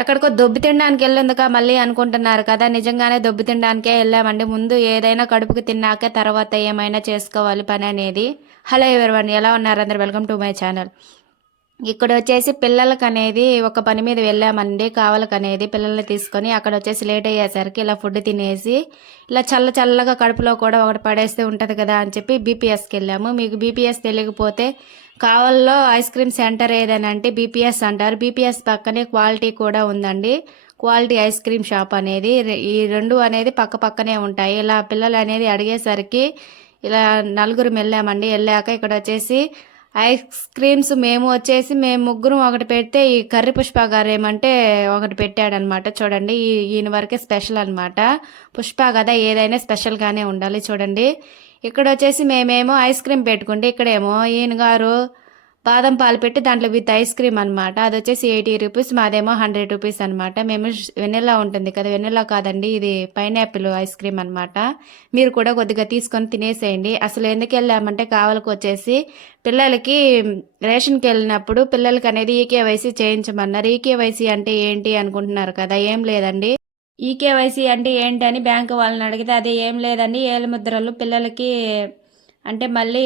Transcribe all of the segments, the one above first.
ఎక్కడికో దొబ్బి తినడానికి వెళ్ళేందుక మళ్ళీ అనుకుంటున్నారు కదా, నిజంగానే దొబ్బి తినడానికే వెళ్ళామండి. ముందు ఏదైనా కడుపుకి తిన్నాకే తర్వాత ఏమైనా చేసుకోవాలి పని అనేది. హలో ఎవరివన్, ఎలా ఉన్నారు అందరు? Welcome to my channel. ఇక్కడ వచ్చేసి పిల్లలకి అనేది ఒక పని మీద వెళ్ళామండి, కావాలకి అనేది పిల్లల్ని తీసుకొని. అక్కడ వచ్చేసి లేట్ అయ్యేసరికి ఇలా ఫుడ్ తినేసి ఇలా చల్లగా కడుపులో కూడా ఒకటి పడేస్తే ఉంటుంది కదా అని చెప్పి బీపీఎస్కి వెళ్ళాము. మీకు బీపీఎస్ తెలియకపోతే కావల్లో ఐస్ క్రీమ్ సెంటర్ ఏదైనా బీపీఎస్ అంటారు. బీపీఎస్ పక్కనే క్వాలిటీ కూడా ఉందండి. క్వాలిటీ ఐస్ క్రీమ్ షాప్ అనేది ఈ రెండు అనేది పక్క పక్కనే ఉంటాయి. ఇలా పిల్లలు అనేది అడిగేసరికి ఇలా నలుగురు వెళ్ళామండి. వెళ్ళాక ఇక్కడ వచ్చేసి ఐస్ క్రీమ్స్ మేము ముగ్గురం ఒకటి పెడితే ఈ కర్రీ పుష్ప గారు ఏమంటే ఒకటి పెట్టాడనమాట. చూడండి, ఈయన వరకే స్పెషల్ అనమాట. పుష్ప కదా, ఏదైనా స్పెషల్గానే ఉండాలి. చూడండి, ఇక్కడ వచ్చేసి మేమేమో ఐస్ క్రీమ్ పెట్టుకుంటే ఇక్కడేమో ఈయన గారు బాదం పాలు పెట్టి దాంట్లో విత్ ఐస్ క్రీమ్ అనమాట. అది వచ్చేసి 80 రూపీస్, మాదేమో 100 రూపీస్ అనమాట. మేము వెనిలా ఉంటుంది కదా, వెనిలా కాదండి, ఇది పైనాపిల్ ఐస్ క్రీమ్ అనమాట. మీరు కూడా కొద్దిగా తీసుకొని తినేసేయండి. అసలు ఎందుకు వెళ్ళామంటే కావాలకు వచ్చేసి పిల్లలకి రేషన్కి వెళ్ళినప్పుడు పిల్లలకి అనేది ఈకేవైసీ చేయించమన్నారు. ఈకేవైసీ అంటే ఏంటి అనుకుంటున్నారు కదా, ఏం లేదండి. ఈకేవైసీ అంటే ఏంటని బ్యాంకు వాళ్ళని అడిగితే అది ఏం లేదండి, ఏలుముద్రలు పిల్లలకి అంటే మళ్ళీ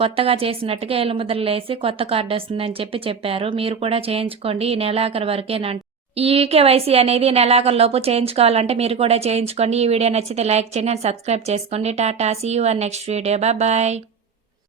కొత్తగా చేసినట్టుగా ఏలుముద్రలు వేసి కొత్త కార్డు వస్తుందని చెప్పారు. మీరు కూడా చేయించుకోండి, ఈ నెలాఖరు వరకేనంట. ఈ ఈకేవైసీ అనేది నెలాఖరు లోపు చేయించుకోవాలంటే మీరు కూడా చేయించుకోండి. ఈ వీడియో నచ్చితే లైక్ చేయండి, సబ్స్క్రైబ్ చేసుకోండి. Tata, see you next video, bye.